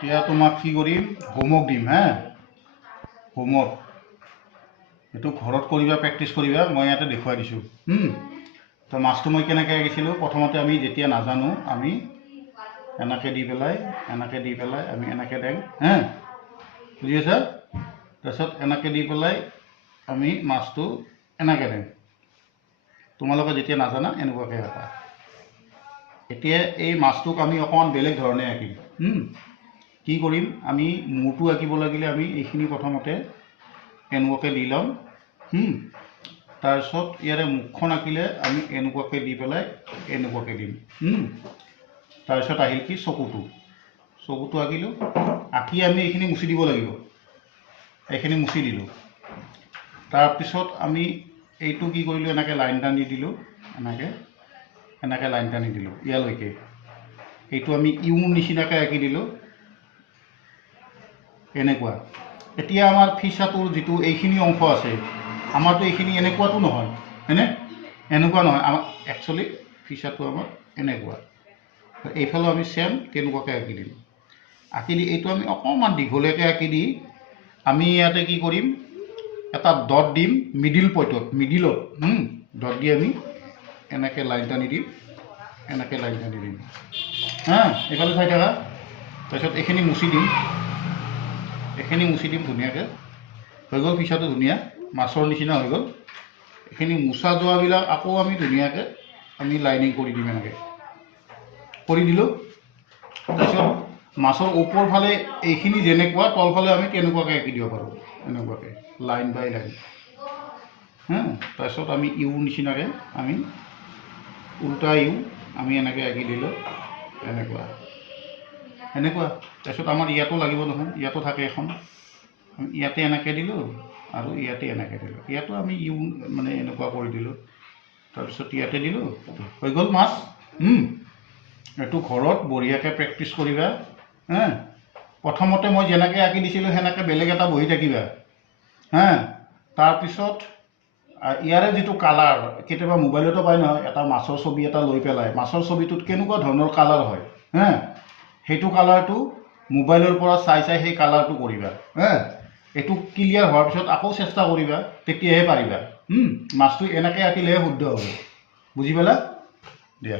এতিয়া তোমাক কি কৰিম হোমৱৰ্ক দিম হা হোমৱৰ্ক এইটো ঘৰত কৰিবা প্ৰেক্টিছ কৰিবা মই ইয়াতে দেখুৱাই দিছোঁ তো মাছটো মই কেনেকৈ আঁকিছিলোঁ প্ৰথমতে আমি যেতিয়া নাজানো আমি এনেকৈ দি পেলাই আমি এনেকৈ দিম হা বুজি পাইছা তাৰপিছত এনেকৈ দি পেলাই আমি মাছটো এনেকৈ দিম তোমালোকে যেতিয়া নাজানা এনেকুৱাকৈ আঁকা এতিয়া এই মাছটোক আমি অকণমান বেলেগ ধৰণে আঁকিম কি কৰিম আমি মূৰটো আঁকিব লাগিলে আমি এইখিনি প্ৰথমতে এনেকুৱাকৈ দি ল'ম তাৰপিছত ইয়াৰে মুখখন আঁকিলে আমি এনেকুৱাকৈ দি পেলাই এনেকুৱাকৈ দিম তাৰপিছত আহিল কি চকুটো আঁকিলোঁ আঁকি আমি এইখিনি মুচি দিব লাগিব এইখিনি মুচি দিলোঁ তাৰপিছত আমি এইটো কি কৰিলোঁ এনেকৈ লাইন টানি দিলোঁ এনেকৈ লাইন টানি দিলোঁ ইয়ালৈকে এইটো আমি ইউ নিচিনাকৈ আঁকি দিলোঁ এনেকুৱা এতিয়া আমাৰ ফিচাটোৰ যিটো এইখিনি অংশ আছে আমাৰতো এইখিনি এনেকুৱাটো নহয় হয়নে এনেকুৱা নহয় আমাৰ একচুৱেলি ফিচাটো আমাৰ এনেকুৱা এইফালে আমি চেম তেনেকুৱাকৈ আঁকি দিম আঁকি দি এইটো আমি অকণমান দীঘলীয়াকৈ আঁকি দি আমি ইয়াতে কি কৰিম এটা ডট দিম মিডিলত ডট দি আমি এনেকৈ লাইন টানি দিম হা এইফালে চাই থাকা তাৰপিছত এইখিনি মুচি দিম ধুনীয়াকৈ হৈ গ'ল ফিচাটো ধুনীয়া মাছৰ নিচিনা হৈ গ'ল এইখিনি মোচা যোৱাবিলাক আকৌ আমি ধুনীয়াকৈ আমি লাইনিং কৰি দিম এনেকৈ কৰি দিলোঁ তাৰপিছত মাছৰ ওপৰ ফালে এইখিনি যেনেকুৱা তলফালে আমি তেনেকুৱাকৈ আঁকি দিব পাৰোঁ এনেকুৱাকৈ লাইন বাই লাইন হা তাৰপিছত আমি ইউ নিচিনাকৈ আমি উল্টা ইউ আমি এনেকৈ আঁকি দিলোঁ এনেকুৱা তাৰপিছত আমাৰ ইয়াতো লাগিব নহয় ইয়াতো থাকে এখন আমি ইয়াতে এনেকৈ দিলোঁ আৰু ইয়াতে এনেকৈ দিলোঁ ইয়াতো আমি ইউ মানে এনেকুৱা কৰি দিলোঁ তাৰপিছত ইয়াতে দিলোঁ হৈ গ'ল মাছ এইটো ঘৰত বঢ়িয়াকৈ প্ৰেক্টিছ কৰিবা হা প্ৰথমতে মই যেনেকৈ আঁকি দিছিলোঁ সেনেকৈ বেলেগ এটা বহি থাকিবা হা তাৰপিছত ইয়াৰে যিটো কালাৰ কেতিয়াবা মোবাইলতো পায় নহয় এটা মাছৰ ছবি এটা লৈ পেলাই মাছৰ ছবিটোত কেনেকুৱা ধৰণৰ কালাৰ হয় হা সেইটো কালাৰটো মোবাইলৰ পৰা চাই সেই কালাৰটো কৰিবা হা এইটো ক্লিয়াৰ হোৱাৰ পিছত আকৌ চেষ্টা কৰিবা তেতিয়াহে পাৰিবা মাছটো এনেকৈ আঁকিলেহে শুদ্ধ হ'ব বুজি পালা দিয়া